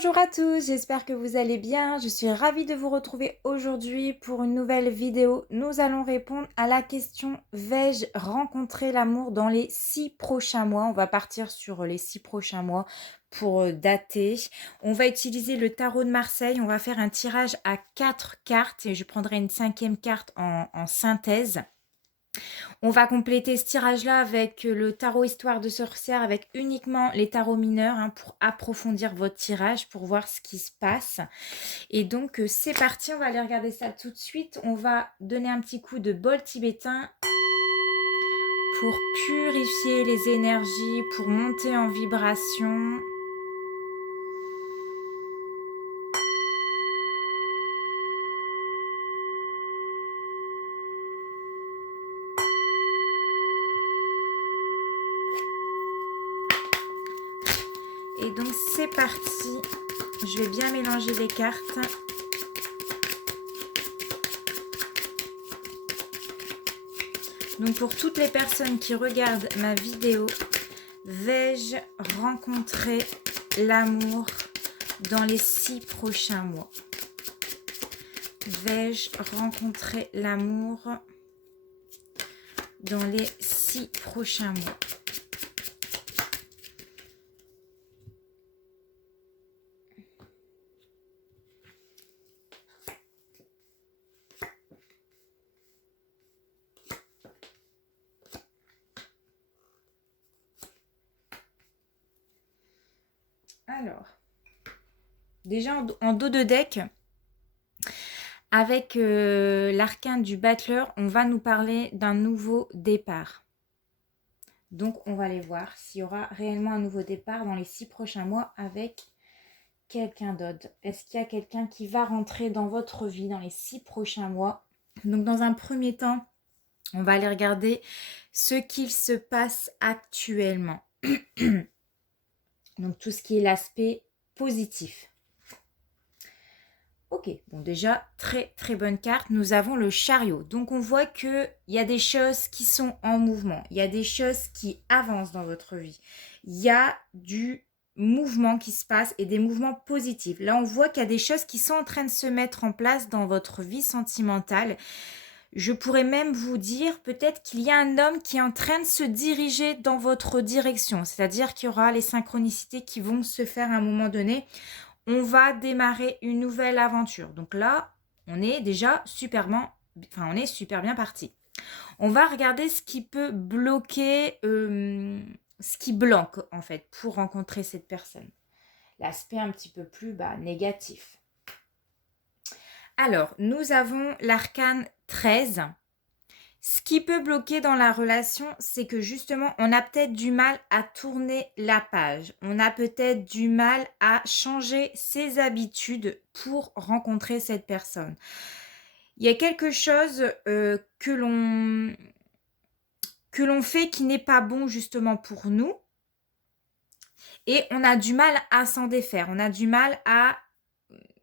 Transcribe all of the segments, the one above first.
Bonjour à tous, j'espère que vous allez bien. Je suis ravie de vous retrouver aujourd'hui pour une nouvelle vidéo. Nous allons répondre à la question: vais-je rencontrer l'amour dans les 6 prochains mois? On va partir sur les 6 prochains mois pour dater. On va utiliser le tarot de Marseille. On va faire un tirage à 4 cartes et je prendrai une 5e carte en synthèse. On va compléter ce tirage-là avec le tarot Histoire de sorcière, avec uniquement les tarots mineurs pour approfondir votre tirage, pour voir ce qui se passe. Et donc, c'est parti, on va aller regarder ça tout de suite. On va donner un petit coup de bol tibétain pour purifier les énergies, pour monter en vibration. Et donc, c'est parti. Je vais bien mélanger les cartes. Donc pour toutes les personnes qui regardent ma vidéo, vais-je rencontrer l'amour dans les 6 prochains mois? Vais-je rencontrer l'amour dans les 6 prochains mois? Alors, déjà en dos de deck, avec l'arcane du battleur, on va nous parler d'un nouveau départ. Donc, on va aller voir s'il y aura réellement un nouveau départ dans les 6 prochains mois avec quelqu'un d'autre. Est-ce qu'il y a quelqu'un qui va rentrer dans votre vie dans les 6 prochains mois? Donc, dans un premier temps, on va aller regarder ce qu'il se passe actuellement. Donc, tout ce qui est l'aspect positif. Ok, bon déjà, très très bonne carte. Nous avons le chariot. Donc on voit qu'il y a des choses qui sont en mouvement. Il y a des choses qui avancent dans votre vie. Il y a du mouvement qui se passe et des mouvements positifs. Là, on voit qu'il y a des choses qui sont en train de se mettre en place dans votre vie sentimentale. Je pourrais même vous dire peut-être qu'il y a un homme qui est en train de se diriger dans votre direction. C'est-à-dire qu'il y aura les synchronicités qui vont se faire à un moment donné. On va démarrer une nouvelle aventure. Donc là, on est déjà super bien parti. On va regarder ce qui peut bloquer, ce qui bloque en fait pour rencontrer cette personne. L'aspect un petit peu plus négatif. Alors, nous avons l'arcane 13. Ce qui peut bloquer dans la relation, c'est que justement, on a peut-être du mal à tourner la page. On a peut-être du mal à changer ses habitudes pour rencontrer cette personne. Il y a quelque chose que l'on fait qui n'est pas bon justement pour nous. Et on a du mal à s'en défaire. On a du mal à...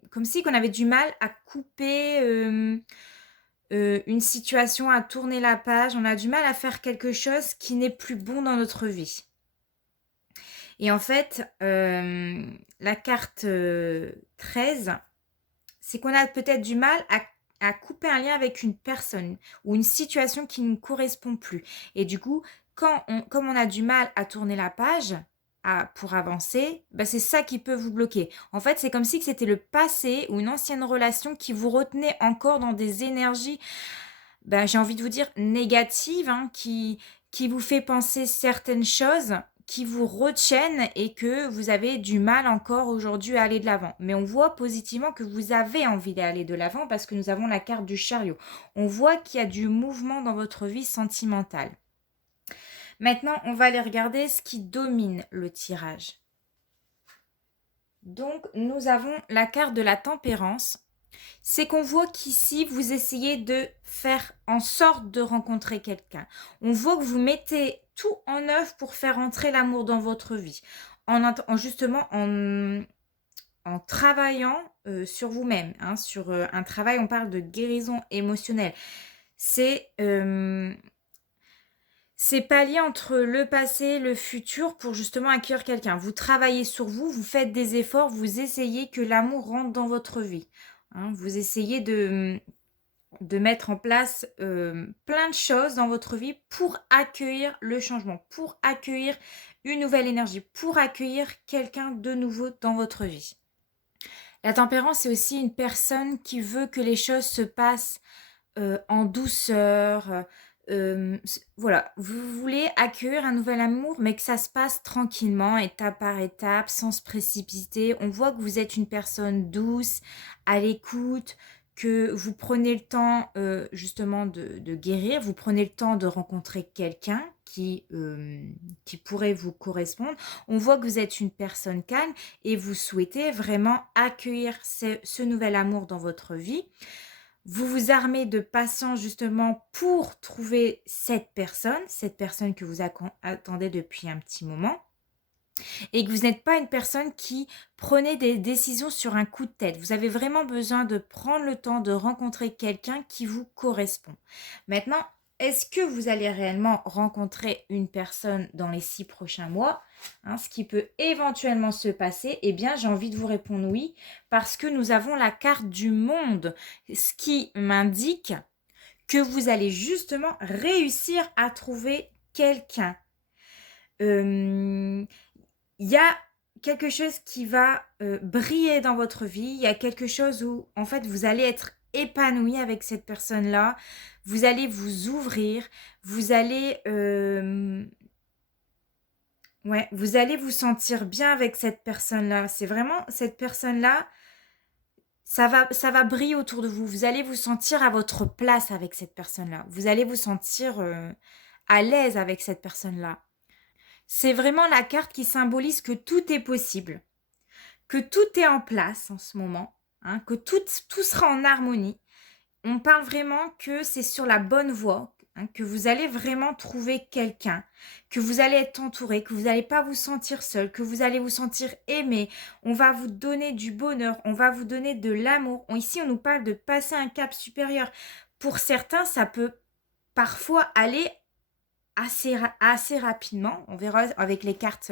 Comme si on avait du mal à couper... une situation, à tourner la page, on a du mal à faire quelque chose qui n'est plus bon dans notre vie. Et en fait, la carte 13, c'est qu'on a peut-être du mal à couper un lien avec une personne ou une situation qui ne nous correspond plus. Et du coup, comme on a du mal à tourner la page, pour avancer, c'est ça qui peut vous bloquer. En fait, c'est comme si c'était le passé ou une ancienne relation qui vous retenait encore dans des énergies, j'ai envie de vous dire, négatives, qui vous fait penser certaines choses, qui vous retiennent et que vous avez du mal encore aujourd'hui à aller de l'avant. Mais on voit positivement que vous avez envie d'aller de l'avant parce que nous avons la carte du chariot. On voit qu'il y a du mouvement dans votre vie sentimentale. Maintenant, on va aller regarder ce qui domine le tirage. Donc, nous avons la carte de la tempérance. C'est qu'on voit qu'ici, vous essayez de faire en sorte de rencontrer quelqu'un. On voit que vous mettez tout en œuvre pour faire entrer l'amour dans votre vie. Justement, en travaillant sur vous-même. Sur un travail, on parle de guérison émotionnelle. C'est C'est pallier entre le passé et le futur pour justement accueillir quelqu'un. Vous travaillez sur vous, vous faites des efforts, vous essayez que l'amour rentre dans votre vie, hein. Vous essayez de mettre en place, plein de choses dans votre vie pour accueillir le changement, pour accueillir une nouvelle énergie, pour accueillir quelqu'un de nouveau dans votre vie. La tempérance, c'est aussi une personne qui veut que les choses se passent en douceur. Voilà, vous voulez accueillir un nouvel amour, mais que ça se passe tranquillement, étape par étape, sans se précipiter. On voit que vous êtes une personne douce, à l'écoute, que vous prenez le temps justement de guérir, vous prenez le temps de rencontrer quelqu'un qui pourrait vous correspondre. On voit que vous êtes une personne calme et vous souhaitez vraiment accueillir ce nouvel amour dans votre vie. Vous vous armez de patience justement pour trouver cette personne que vous attendez depuis un petit moment, et que vous n'êtes pas une personne qui prenait des décisions sur un coup de tête. Vous avez vraiment besoin de prendre le temps de rencontrer quelqu'un qui vous correspond. Maintenant, est-ce que vous allez réellement rencontrer une personne dans les 6 prochains mois, hein, ce qui peut éventuellement se passer? Eh bien, j'ai envie de vous répondre oui, parce que nous avons la carte du monde, ce qui m'indique que vous allez justement réussir à trouver quelqu'un. Il y a quelque chose qui va briller dans votre vie. Il y a quelque chose où, en fait, vous allez être épanoui avec cette personne-là. Vous allez vous ouvrir. Vous allez, ouais, vous allez vous sentir bien avec cette personne-là. C'est vraiment cette personne-là, ça va briller autour de vous. Vous allez vous sentir à votre place avec cette personne-là. Vous allez vous sentir à l'aise avec cette personne-là. C'est vraiment la carte qui symbolise que tout est possible, que tout est en place en ce moment, hein, que tout sera en harmonie. On parle vraiment que c'est sur la bonne voie, hein, que vous allez vraiment trouver quelqu'un, que vous allez être entouré, que vous n'allez pas vous sentir seul, que vous allez vous sentir aimé. On va vous donner du bonheur, on va vous donner de l'amour. Ici, on nous parle de passer un cap supérieur. Pour certains, ça peut parfois aller assez rapidement. On verra avec les cartes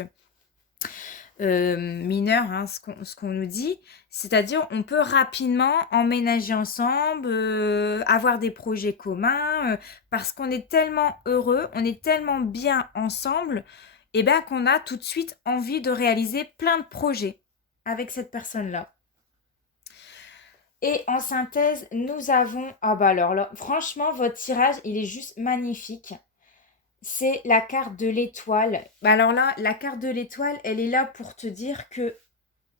mineures, hein, ce qu'on nous dit. C'est-à-dire, on peut rapidement emménager ensemble, avoir des projets communs, parce qu'on est tellement heureux, on est tellement bien ensemble, et ben qu'on a tout de suite envie de réaliser plein de projets avec cette personne-là. Et en synthèse, nous avons... Ah bah alors là, franchement, votre tirage, il est juste magnifique. C'est la carte de l'étoile. Alors là, la carte de l'étoile, elle est là pour te dire que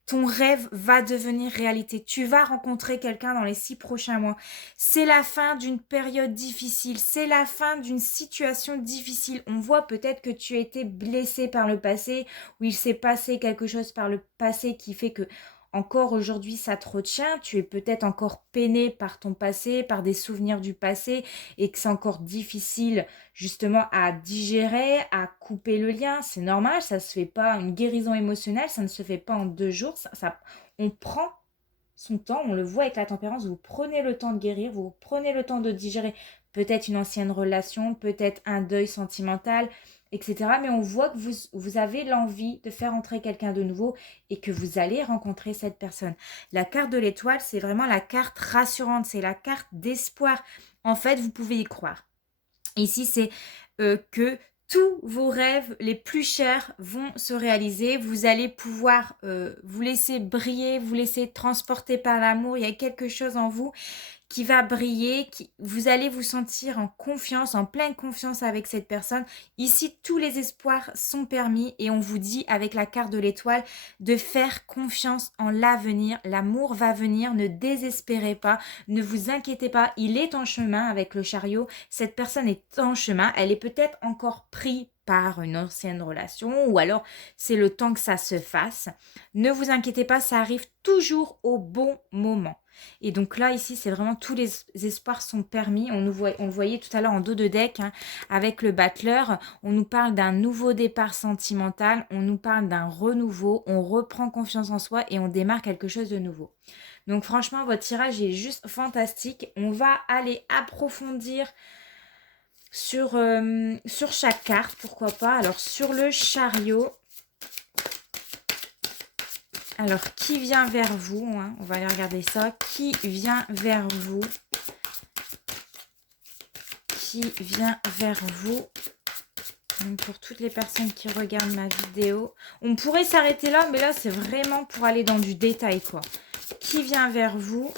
ton rêve va devenir réalité. Tu vas rencontrer quelqu'un dans les 6 prochains mois. C'est la fin d'une période difficile. C'est la fin d'une situation difficile. On voit peut-être que tu as été blessé par le passé, ou il s'est passé quelque chose par le passé qui fait que encore aujourd'hui ça te retient. Tu es peut-être encore peiné par ton passé, par des souvenirs du passé, et que c'est encore difficile justement à digérer, à couper le lien. C'est normal, ça se fait pas. Une guérison émotionnelle, ça ne se fait pas en 2 jours. On prend son temps, on le voit avec la tempérance. Vous prenez le temps de guérir, vous prenez le temps de digérer peut-être une ancienne relation, peut-être un deuil sentimental, etc. Mais on voit que vous avez l'envie de faire entrer quelqu'un de nouveau et que vous allez rencontrer cette personne. La carte de l'étoile, c'est vraiment la carte rassurante, c'est la carte d'espoir. En fait, vous pouvez y croire. Ici, c'est que tous vos rêves les plus chers vont se réaliser. Vous allez pouvoir vous laisser briller, vous laisser transporter par l'amour. Il y a quelque chose en vous qui va briller, vous allez vous sentir en confiance, en pleine confiance avec cette personne. Ici, tous les espoirs sont permis et on vous dit avec la carte de l'étoile de faire confiance en l'avenir. L'amour va venir, ne désespérez pas, ne vous inquiétez pas, il est en chemin avec le chariot. Cette personne est en chemin, elle est peut-être encore prise par une ancienne relation ou alors c'est le temps que ça se fasse. Ne vous inquiétez pas, ça arrive toujours au bon moment. Et donc là, ici, c'est vraiment tous les espoirs sont permis. On le voyait tout à l'heure en dos de deck, hein, avec le battleur. On nous parle d'un nouveau départ sentimental. On nous parle d'un renouveau. On reprend confiance en soi et on démarre quelque chose de nouveau. Donc franchement, votre tirage est juste fantastique. On va aller approfondir sur chaque carte, pourquoi pas. Alors, sur le chariot, alors, qui vient vers vous, hein? On va aller regarder ça. Qui vient vers vous? Qui vient vers vous? Donc, pour toutes les personnes qui regardent ma vidéo. On pourrait s'arrêter là, mais là, c'est vraiment pour aller dans du détail, quoi. Qui vient vers vous?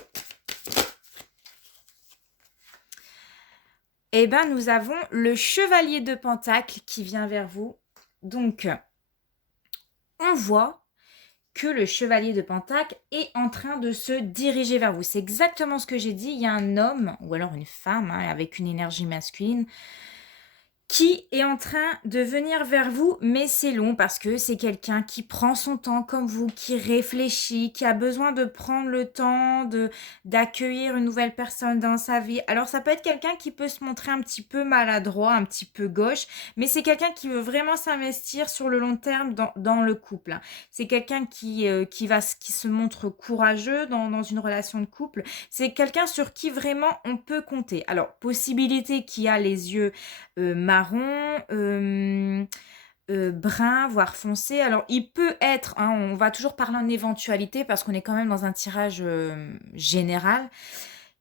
Eh bien, nous avons le chevalier de Pentacle qui vient vers vous. Donc, on voit que le chevalier de Pentacle est en train de se diriger vers vous. C'est exactement ce que j'ai dit. Il y a un homme, ou alors une femme, hein, avec une énergie masculine, qui est en train de venir vers vous, mais c'est long parce que c'est quelqu'un qui prend son temps comme vous, qui réfléchit, qui a besoin de prendre le temps d'accueillir une nouvelle personne dans sa vie. Alors ça peut être quelqu'un qui peut se montrer un petit peu maladroit, un petit peu gauche, mais c'est quelqu'un qui veut vraiment s'investir sur le long terme dans le couple, hein. C'est quelqu'un qui se montre courageux dans une relation de couple. C'est quelqu'un sur qui vraiment on peut compter. Alors, possibilité qui a les yeux marron, brun, voire foncé. Alors, il peut être, hein, on va toujours parler en éventualité parce qu'on est quand même dans un tirage général.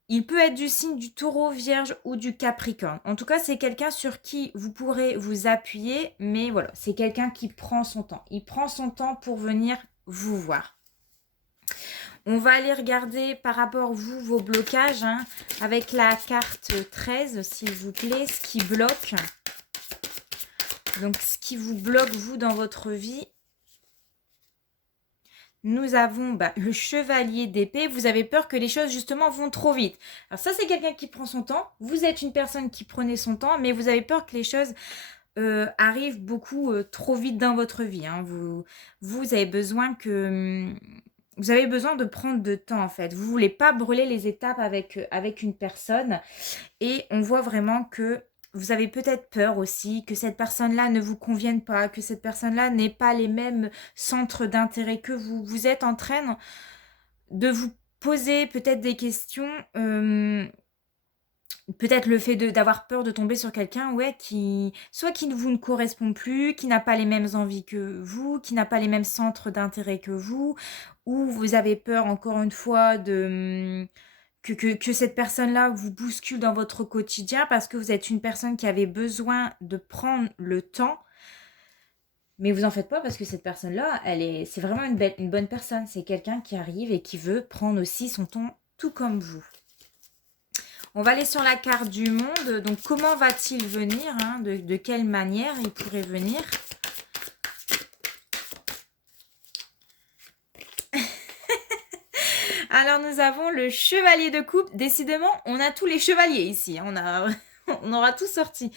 Il peut être du signe du taureau, vierge ou du capricorne. En tout cas, c'est quelqu'un sur qui vous pourrez vous appuyer, mais voilà, c'est quelqu'un qui prend son temps. Il prend son temps pour venir vous voir. On va aller regarder par rapport vous, vos blocages, hein, avec la carte 13, s'il vous plaît, ce qui bloque. Donc, ce qui vous bloque, vous, dans votre vie. Nous avons le chevalier d'épée. Vous avez peur que les choses, justement, vont trop vite. Alors ça, c'est quelqu'un qui prend son temps. Vous êtes une personne qui prenait son temps, mais vous avez peur que les choses arrivent beaucoup trop vite dans votre vie, hein. Vous avez besoin que... Vous avez besoin de prendre de temps, en fait. Vous ne voulez pas brûler les étapes avec une personne. Et on voit vraiment que vous avez peut-être peur aussi que cette personne-là ne vous convienne pas, que cette personne-là n'ait pas les mêmes centres d'intérêt que vous. Vous êtes en train de vous poser peut-être des questions. Peut-être le fait d'avoir peur de tomber sur quelqu'un, ouais, soit qui ne vous correspond plus, qui n'a pas les mêmes envies que vous, qui n'a pas les mêmes centres d'intérêt que vous, ou vous avez peur, encore une fois, que cette personne-là vous bouscule dans votre quotidien parce que vous êtes une personne qui avait besoin de prendre le temps. Mais vous en faites pas parce que cette personne-là, c'est vraiment une bonne personne. C'est quelqu'un qui arrive et qui veut prendre aussi son temps tout comme vous. On va aller sur la carte du monde. Donc, comment va-t-il venir, hein, de quelle manière il pourrait venir? Alors, nous avons le chevalier de coupe. Décidément, on a tous les chevaliers ici. On aura tout sorti.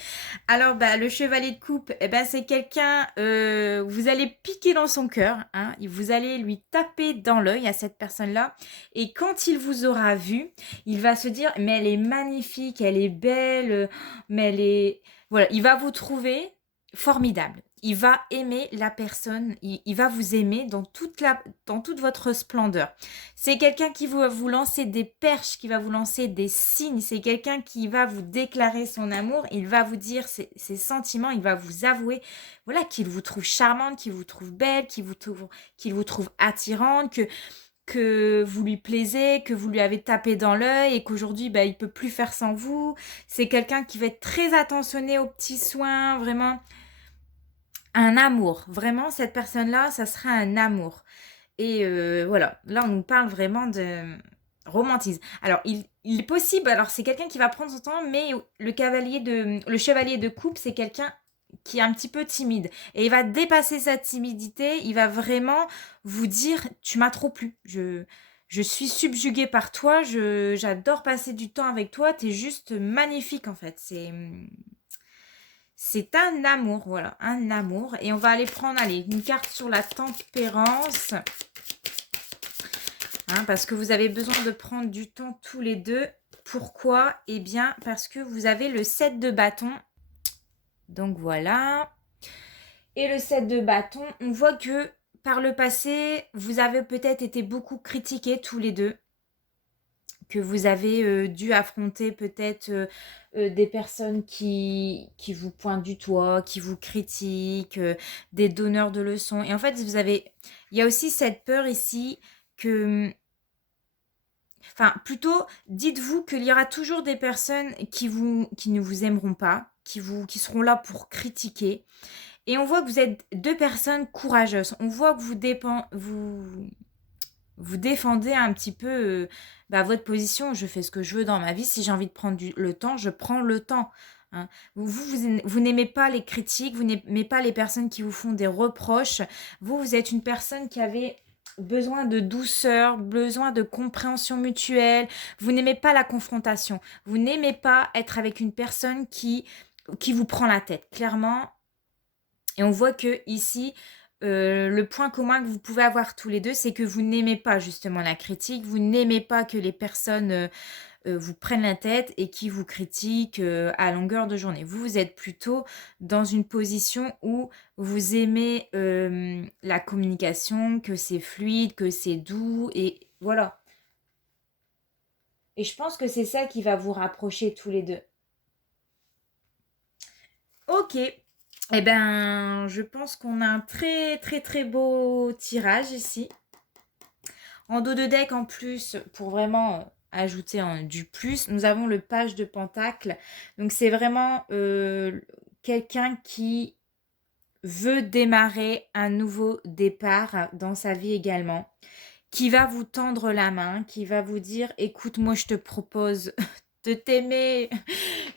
Alors, le chevalier de coupe, c'est quelqu'un, vous allez piquer dans son cœur, hein, vous allez lui taper dans l'œil à cette personne-là. Et quand il vous aura vu, il va se dire, mais elle est magnifique, elle est belle, mais elle est... Voilà, il va vous trouver formidable. Il va aimer la personne, il va vous aimer dans toute votre splendeur. C'est quelqu'un qui va vous lancer des perches, qui va vous lancer des signes. C'est quelqu'un qui va vous déclarer son amour. Il va vous dire ses sentiments. Il va vous avouer, voilà, qu'il vous trouve charmante, qu'il vous trouve belle, qu'il vous trouve attirante, que vous lui plaisez, que vous lui avez tapé dans l'œil et qu'aujourd'hui, il ne peut plus faire sans vous. C'est quelqu'un qui va être très attentionné aux petits soins, vraiment un amour. Vraiment, cette personne-là, ça sera un amour. Et voilà, là, on nous parle vraiment de romantisme. Alors, il est possible, alors c'est quelqu'un qui va prendre son temps, mais le chevalier de coupe, c'est quelqu'un qui est un petit peu timide. Et il va dépasser sa timidité, il va vraiment vous dire, tu m'as trop plu, je suis subjuguée par toi, j'adore passer du temps avec toi, t'es juste magnifique en fait. C'est un amour, voilà, un amour. Et on va aller prendre, une carte sur la tempérance. Hein, parce que vous avez besoin de prendre du temps tous les deux. Pourquoi? Eh bien, parce que vous avez le 7 de bâton. Donc, voilà. Et le 7 de bâton, on voit que par le passé, vous avez peut-être été beaucoup critiqués tous les deux. que vous avez dû affronter peut-être des personnes qui vous pointent du doigt, qui vous critiquent, des donneurs de leçons. Et en fait, il y a aussi cette peur ici que, enfin, plutôt, dites-vous qu'il y aura toujours des personnes qui ne vous aimeront pas, qui seront là pour critiquer. Et on voit que vous êtes deux personnes courageuses. On voit que vous défendez un petit peu votre position. Je fais ce que je veux dans ma vie. Si j'ai envie de prendre le temps, je prends le temps. Hein. Vous n'aimez pas les critiques, vous n'aimez pas les personnes qui vous font des reproches. Vous êtes une personne qui avait besoin de douceur, besoin de compréhension mutuelle. Vous n'aimez pas la confrontation. Vous n'aimez pas être avec une personne qui vous prend la tête, clairement. Et on voit que ici, le point commun que vous pouvez avoir tous les deux, c'est que vous n'aimez pas justement la critique, vous n'aimez pas que les personnes vous prennent la tête et qui vous critiquent à longueur de journée. Vous êtes plutôt dans une position où vous aimez la communication, que c'est fluide, que c'est doux, et voilà. Et je pense que c'est ça qui va vous rapprocher tous les deux. Ok. Eh ben, je pense qu'on a un très très très beau tirage ici. En dos de deck en plus, pour vraiment ajouter du plus, nous avons le page de pentacle. Donc c'est vraiment quelqu'un qui veut démarrer un nouveau départ dans sa vie également, qui va vous tendre la main, qui va vous dire, écoute, moi je te propose de t'aimer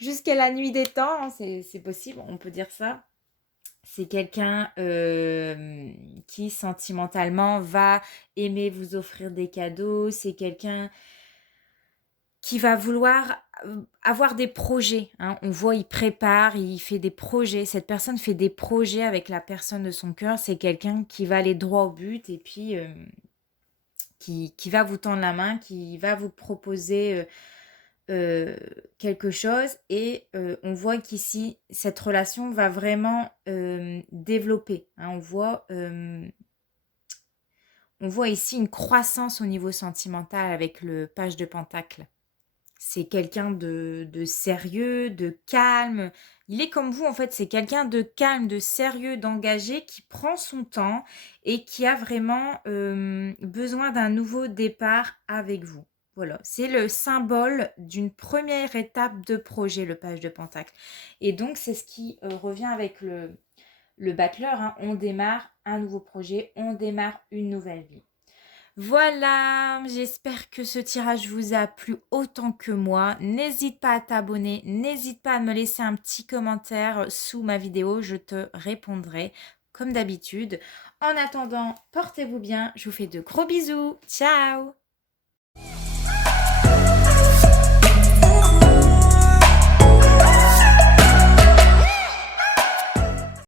jusqu'à la nuit des temps, hein, c'est possible, on peut dire ça. C'est quelqu'un qui sentimentalement va aimer vous offrir des cadeaux. C'est quelqu'un qui va vouloir avoir des projets. Hein. On voit, il prépare, il fait des projets. Cette personne fait des projets avec la personne de son cœur. C'est quelqu'un qui va aller droit au but et puis qui va vous tendre la main, qui va vous proposer quelque chose. Et on voit qu'ici, cette relation va vraiment développer. Hein. On voit ici une croissance au niveau sentimental avec le page de pentacle. C'est quelqu'un de sérieux, de calme. Il est comme vous, en fait, c'est quelqu'un de calme, de sérieux, d'engagé, qui prend son temps et qui a vraiment besoin d'un nouveau départ avec vous. Voilà, c'est le symbole d'une première étape de projet, le page de pentacle. Et donc, c'est ce qui revient avec le battleur. Hein. On démarre un nouveau projet, on démarre une nouvelle vie. Voilà, j'espère que ce tirage vous a plu autant que moi. N'hésite pas à t'abonner, n'hésite pas à me laisser un petit commentaire sous ma vidéo, je te répondrai comme d'habitude. En attendant, portez-vous bien, je vous fais de gros bisous, ciao!